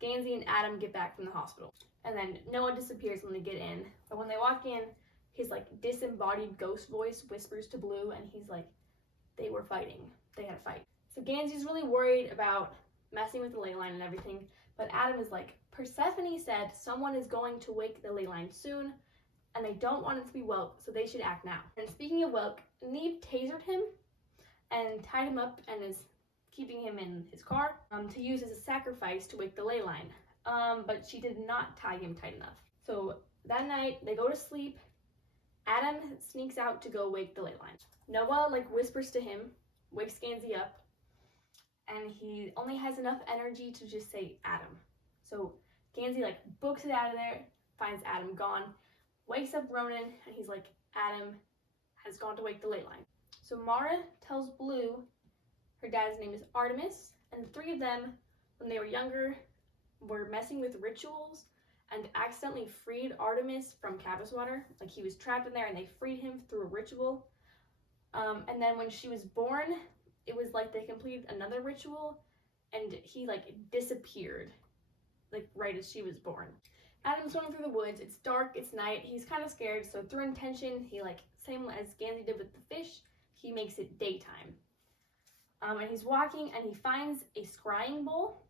Gansey and Adam get back from the hospital. And then Noah disappears when they get in. But when they walk in, his disembodied ghost voice whispers to Blue, and he's like, they were fighting. They had a fight. So Gansey's really worried about messing with the ley line and everything, but Adam is like, Persephone said someone is going to wake the ley line soon, and they don't want it to be Welk, so they should act now. And speaking of Welk, Neve tasered him and tied him up and is keeping him in his car to use as a sacrifice to wake the ley line. But she did not tie him tight enough. So that night, they go to sleep. Adam sneaks out to go wake the ley line. Noah whispers to him, wakes Gansey up, and he only has enough energy to just say Adam. So Gansey books it out of there, finds Adam gone, wakes up Ronan, and he's like, Adam has gone to wake the ley line. So Mara tells Blue her dad's name is Artemis, and the three of them, when they were younger, were messing with rituals and accidentally freed Artemis from Cabas Water. He was trapped in there, and they freed him through a ritual. And then when she was born, it was they completed another ritual, and he disappeared, right as she was born. Adam's going through the woods. It's dark, it's night. He's kind of scared, so through intention, he same as Gansey did with the fish, he makes it daytime. And he's walking, and he finds a scrying bowl,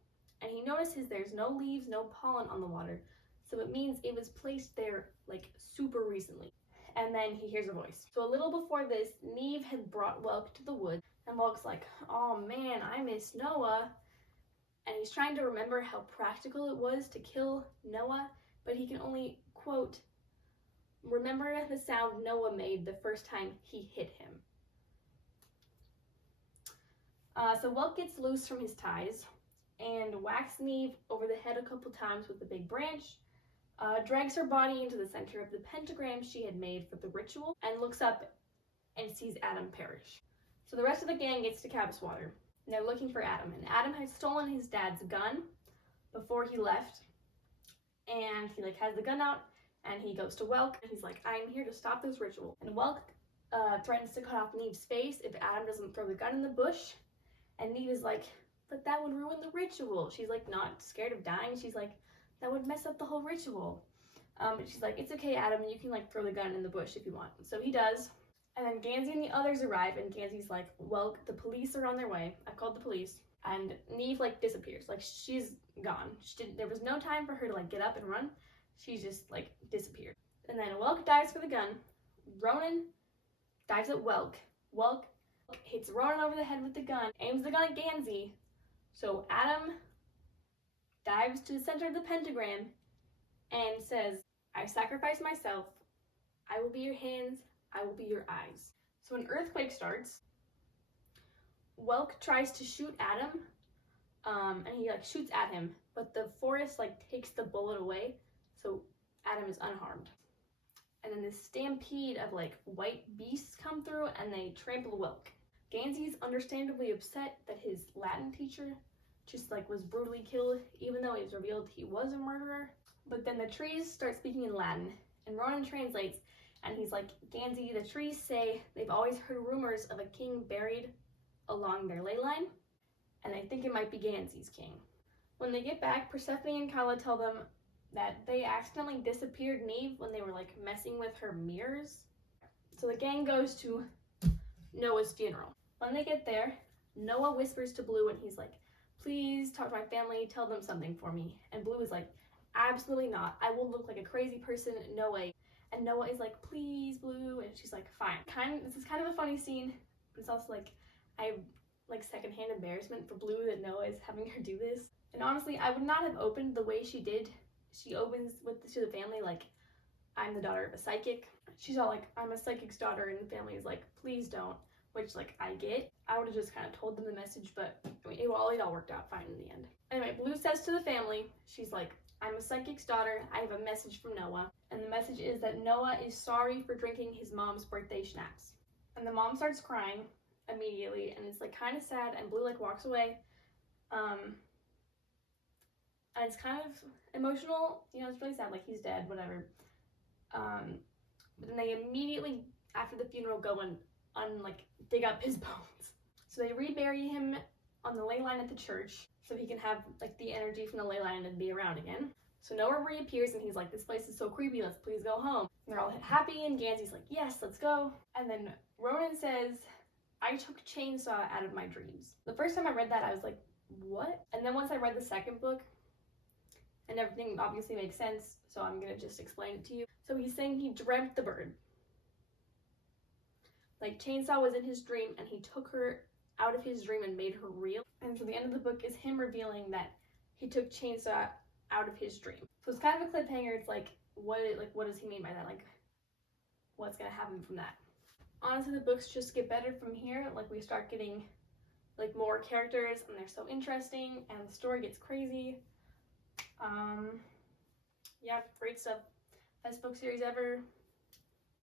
and he notices there's no leaves, no pollen on the water, so it means it was placed there super recently. And then he hears a voice. So a little before this, Neve had brought Welk to the woods, and Welk's like, oh man, I miss Noah. And he's trying to remember how practical it was to kill Noah, but he can only, quote, remember the sound Noah made the first time he hit him. So Welk gets loose from his ties and whacks Neve over the head a couple times with the big branch, drags her body into the center of the pentagram she had made for the ritual, and looks up and sees Adam perish. So the rest of the gang gets to Cabas Water, and they're looking for Adam, and Adam had stolen his dad's gun before he left, and he has the gun out, and he goes to Welk, and he's like, I'm here to stop this ritual. And Welk threatens to cut off Neve's face if Adam doesn't throw the gun in the bush, and Neve is like, but that would ruin the ritual. She's not scared of dying. She's like, that would mess up the whole ritual. She's like, it's okay, Adam, you can throw the gun in the bush if you want. So he does. And then Gansey and the others arrive, and Gansey's like, well, the police are on their way. I called the police. and Neve like disappears. Like she's gone. There was no time for her to like get up and run. She just like disappeared. And then Welk dives for the gun. Ronan dives at Welk. Welk hits Ronan over the head with the gun, aims the gun at Gansey. So Adam dives to the center of the pentagram and says, I sacrifice myself. I will be your hands. I will be your eyes. So an earthquake starts. Welk tries to shoot Adam, and he like shoots at him, but the forest like takes the bullet away, so Adam is unharmed. And then this stampede of like white beasts come through and they trample Welk. Gansey's understandably upset that his Latin teacher just like was brutally killed, even though it was revealed he was a murderer. But then the trees start speaking in Latin, and Ronan translates, and he's like, Gansey, the trees say they've always heard rumors of a king buried along their ley line, and I think it might be Gansey's king. When they get back, Persephone and Kala tell them that they accidentally disappeared Neve when they were like messing with her mirrors. So the gang goes to Noah's funeral. When they get there, Noah whispers to Blue and he's like, please talk to my family, tell them something for me. And Blue is like, absolutely not. I will look like a crazy person, no way. And Noah is like, please, Blue. And she's like, fine. This is kind of a funny scene, but it's also like, I have like secondhand embarrassment for Blue that Noah is having her do this. And honestly, I would not have opened the way she did. She opens to the family like, I'm the daughter of a psychic. She's all like, I'm a psychic's daughter, and the family is like, please don't. Which like I get. I would have just kind of told them the message, but I mean, it all worked out fine in the end. Anyway, Blue says to the family, she's like, I'm a psychic's daughter. I have a message from Noah. And the message is that Noah is sorry for drinking his mom's birthday schnapps. And the mom starts crying immediately, and it's like kind of sad, and Blue like walks away. And it's kind of emotional, you know, it's really sad, like he's dead, whatever. But then they immediately, after the funeral, go and dig up his bones. So they rebury him on the ley line at the church, so he can have like the energy from the ley line and be around again. So Noah reappears and he's like, this place is so creepy, let's please go home. And they're all happy, and Gansey's like, yes, let's go. And then Ronan says, I took Chainsaw out of my dreams. The first time I read that, I was like, what? And then once I read the second book, and everything obviously makes sense, so I'm gonna just explain it to you. So he's saying he dreamt the bird. Like Chainsaw was in his dream, and he took her out of his dream and made her real. And so the end of the book is him revealing that he took Chainsaw out of his dream. So it's kind of a cliffhanger. It's like, what does he mean by that? Like, what's gonna happen from that? Honestly, the books just get better from here. Like, we start getting like more characters, and they're so interesting, and the story gets crazy. Yeah, great stuff. Best book series ever.